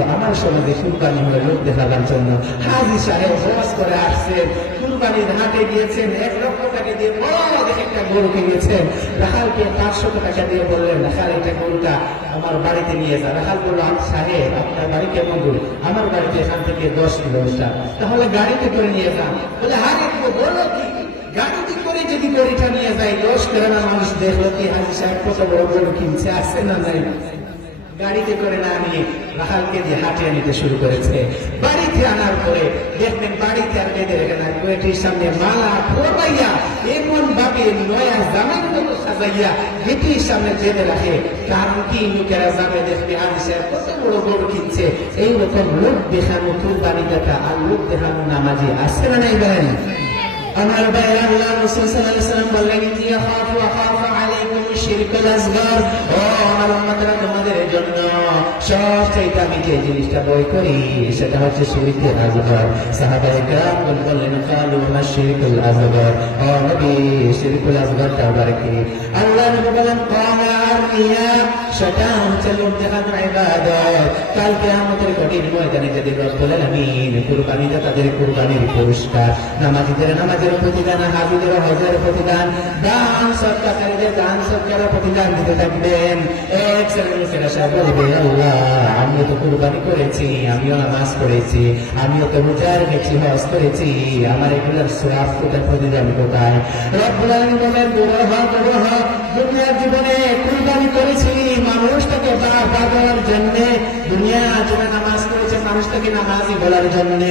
কিন্তু আমার সমাজে কুরবানি হলো লোক দেখাবার জন্য। হাজী সাহেব হজ করে আসছেন, কুরবানির হাটে গিয়েছেন, 1 লক্ষ টাকা দিয়ে বড় দেখে একটা গরু কিনেছেন। রাখালকে 500 টাকা দিয়ে বললেন, রাখাল এটা গরুটা আমার বাড়িতে নিয়ে যা। রাখাল বলল, সাহেব আপনার বাড়ি কেমন দূর? আমার বাড়িতে এখান থেকে 10 কিলোমিটার। তাহলে গাড়িতে করে নিয়ে যান। বলে, আরে বলো কি, গাড়িতে করে যদি গরুটা নিয়ে যায়, 10 কেরানা মানুষ দেখলো কি হাজী সাহেব কত বড় গরু কিনছে, আসছে না নাই? গাড়িতে করে না নিয়ে রাখালকে দিয়ে হাটে আনিতে শুরু করেছে। বাড়িতে আনার পরে দেখবেন বাড়িতে আর বেঁধে রেখে না, গেটের সামনে মালা পরাইয়া এমন ভাবে নয়া জামার মতো সাজাইয়া গেটের সামনে বেঁধে রাখে। কারণ কি, লোকেরা যাবে দেখবে হাজী সাহেব কত বড় গরু কিনছে। এইরকম লোক দেখানো কুরবানি দেখা আর লোক দেখানো নামাজি আসছে না নাই? বলেন আমার ভাইরা, আল্লাহ রাসূল সাল্লাল্লাহু আলাইহি ওয়াসাল্লাম বললেন, ইয়া খাফু আখাফু আলাইকুম শিরকুল আসগর। ও আমার উম্মতরা, তোমাদের জন্য সবচেয়ে আমি যে জিনিসটা ভয় করি সেটা হচ্ছে শিরকুল আসগর। সাহাবায়ে কেরাম বললেন, কালু মা শিরকুল আসগর। ও নবী, শিরকুল আসগরটা আবার কি? আল্লাহ নবী বলেন, কামা আরনিয়া, সেটা হচ্ছে লোক দেখানো ইবাদত। কাল কিয়ামতের কঠিন ময়দানে যদি রব্বুল আলামিন কুরবানিদাতাদের কুরবানির পুরস্কার, নামাজীদের নামাজের প্রতিদান, হাজীদের হজের প্রতিদান, দান সদকাকারীদের দান সদকার প্রতিদান দিতে থাকবেন। এক শ্রেণীর লোকেরা সে বলবে, আল্লাহ আমিও তো কুরবানি করেছি, আমিও নামাজ পড়েছি, আমিও তো রোজা রেখেছি, হজ করেছি, আমার এগুলোর সওয়াব কোথায়, প্রতিদান কোথায়? রব্বুল আলামিন বলেন, দুরহ দুনিয়ার জীবনে কুরবানি করেছি মানুষটাকে বারবার বলার জন্য, দুনিয়া জীবনে নামাজ করেছে মানুষটাকে নামাজি বলার জন্য,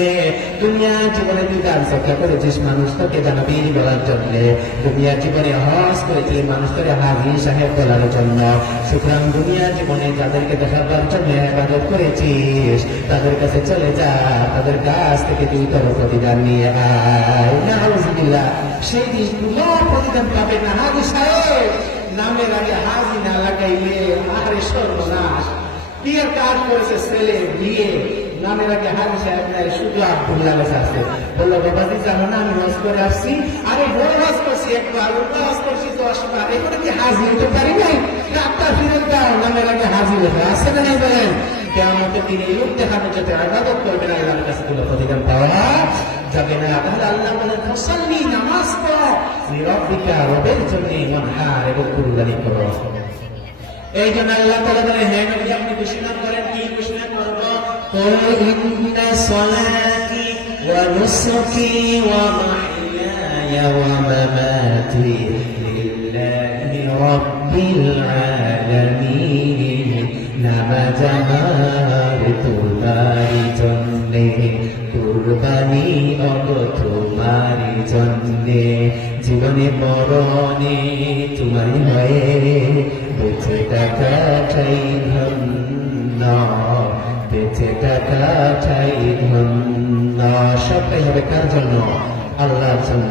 দুনিয়া জীবনে তুই দান সদকা করেছিস মানুষটাকে জানাবি বলার জন্য, দুনিয়া জীবনে হজ করেছিস মানুষটাকে হাজী সাহেব বলার জন্য। সুতরাং দুনিয়া জীবনে যাদেরকে দেখাবার জন্য ইবাদত করেছিস তাদের কাছে চলে যা, তাদের কাছ থেকে তুই তোর প্রতিদান নিয়ে আয়। নাউজুবিল্লাহ, সেই দিন কোনো প্রতিদান পাবে না। হাজী সাহেব নামের আগে হাজী না লাগাইলে আহারে সর্বনাশ। বিয়ের কাজ করেছে ছেলে, বিয়ে নামের আগে হাজী সাহেব নাই, শুধু আব্দুল্লাহ লেখা আছে। বললো, বাবাজি জানো না আমি হজ করে আসছি? আরে বড় হজ করছি, একবার ওটা হজ করছি 10 বার, এগুলো কি হাজী হতে পারি নাই? ডাক্তার ফিরত দাও, নামের আগে হাজী লেখা আছে না? বলেন কিয়ামতের দিনে লোক দেখানো যেতে ইবাদত করবে না, আল্লাহর কাছে কোনো প্রতিদান পাওয়া যাবে না। তাহলে আল্লাহ বলেন, মুসাল্লি, নামাজ পড়ো, লিরাব্বিকা, রবের জন্য, ওয়ানহার, এবং কুরবানি করো। এই জন্য আল্লাহ তাআলা বলেন, হে নবী আপনি ঘোষণা করেন, কি ঘোষণা করব? কুল ইন্না সলাতি ওয়া নুসুকি ওয়া মাহইয়ায়া ওয়া মামাতি লিল্লাহি রাব্বিল আলামিন। নামাজ আমার তোমারই জন্যে, কুরবানি তোমারই জন্যে, জীবনে মরণে তোমারই হয়ে বেঁচে থাকাটাই ধন্য, বেঁচে থাকাটাই ধন্য। সবটাই হবে কার জন্য? আল্লাহর জন্য।